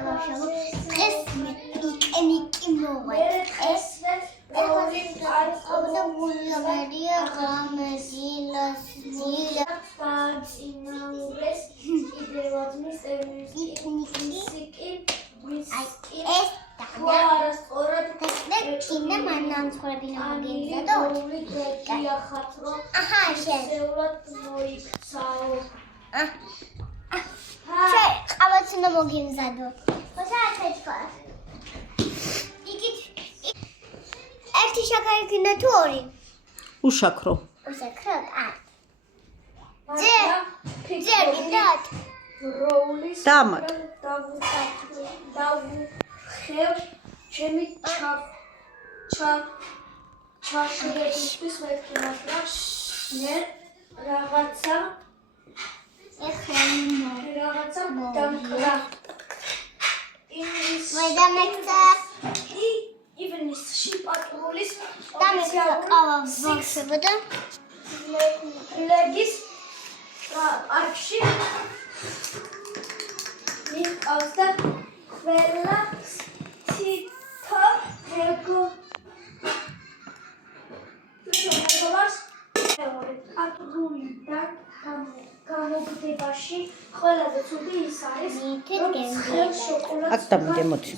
დღეს მე პიკნიკი მოვაწყე. და მულამერია გამეზილას დილა წინაურეს კიდევადმის პიკნიკი ეს არასწორად და მანამცხრებინა მოგიმზადო. აჰა, შენ. ყავაც უნდა მოგიმზადო. ერთი შაქარი გინდა თუ ორი? უშაქრო. უშაქრო? ჯერ გინდათ? დამატ. დავუხევ ჩემი ჩაშლებისთვის მეთქი, მაგრამ მე რაღაცა დამკრა. მედამეცა ივნისში პატრულის დამეცა ყავა ვახშებოდა ლეგის პარკში მიყავს და ყველა ციტო მეგობარს პატრულიდან გამოგდებაში ყველაზე ცუდი ის არის, რომ ცხელ შოკოლადს აქ დამიდე, მოდი.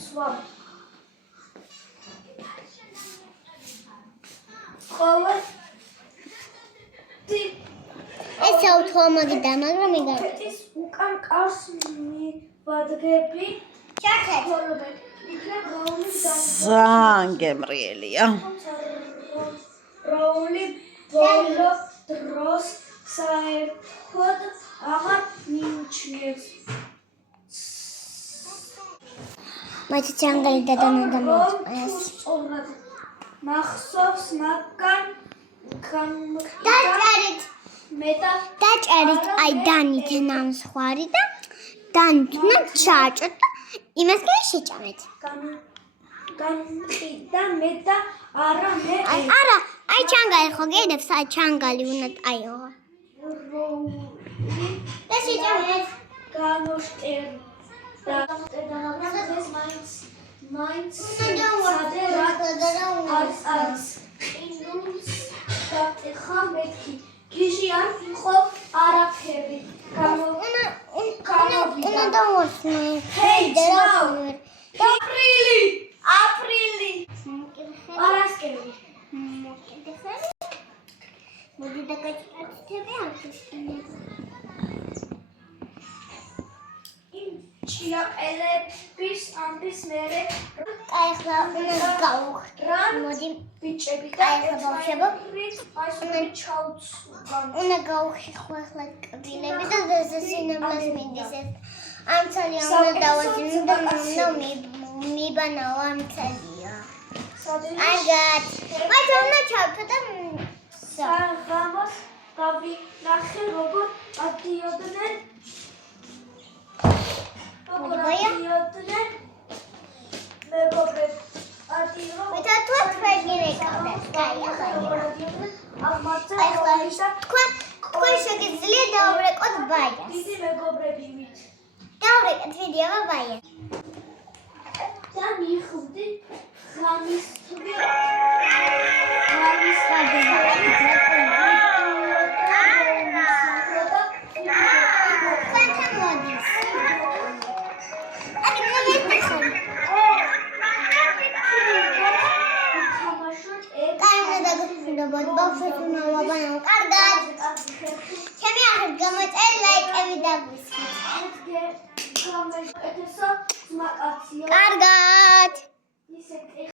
ეს ავტომატი მაგრამ იგარ ეს უკან კარს მივადგები ჩაკეთე იქნებ ძალიან გემრიელია. როული ბოლო დროს საერთოდ აღარ მიიჩნევს. მაინც ჯანგალი დადანადამოწეს. მახსოვს მაგან დაჭერით აი დანით ნამსხვარი და დანითმა ჩააჭოთ და იმას კი შეჭამეთ. განყიდა მე და არა მე არა აი ჩანგალი ხო გედებს აი ჩანგალი უნდა აიო და შეჭამეთ გამოშტერდა მაგრამ ეს მაინც არის ინდუს და მეთქი გიჟი არ იყო არაფერი უნდა დავასვენ აპრილი არასკევი მოდი დაგაჭირეთები ჭიაყელების ამბის მერე ახლა უნდა გავუხრა მოდი ბიჭები და ახლა ბავშვებო უნდა გავუხიხო ახლა კბილები და ზესინებლას მინდის ეს ამცალია უნდა დავაზინო და უნდა მიბანაო ამცალია აგად მათ უნდა ჩავთო და საღამოს დავინახე როგორ ადიოდნენ მეგობრებს მე თუ თქვენ თქვენ შეგიძლია დავვრეკოთ ბაიას დიდი მეგობრები ვით დავვრეკეთ ვიდეო ბაიას და მიხვდი ღამის ჩემი ახალ გამოწერე ლაიკები დაგვისვით. კარგად. კარგად.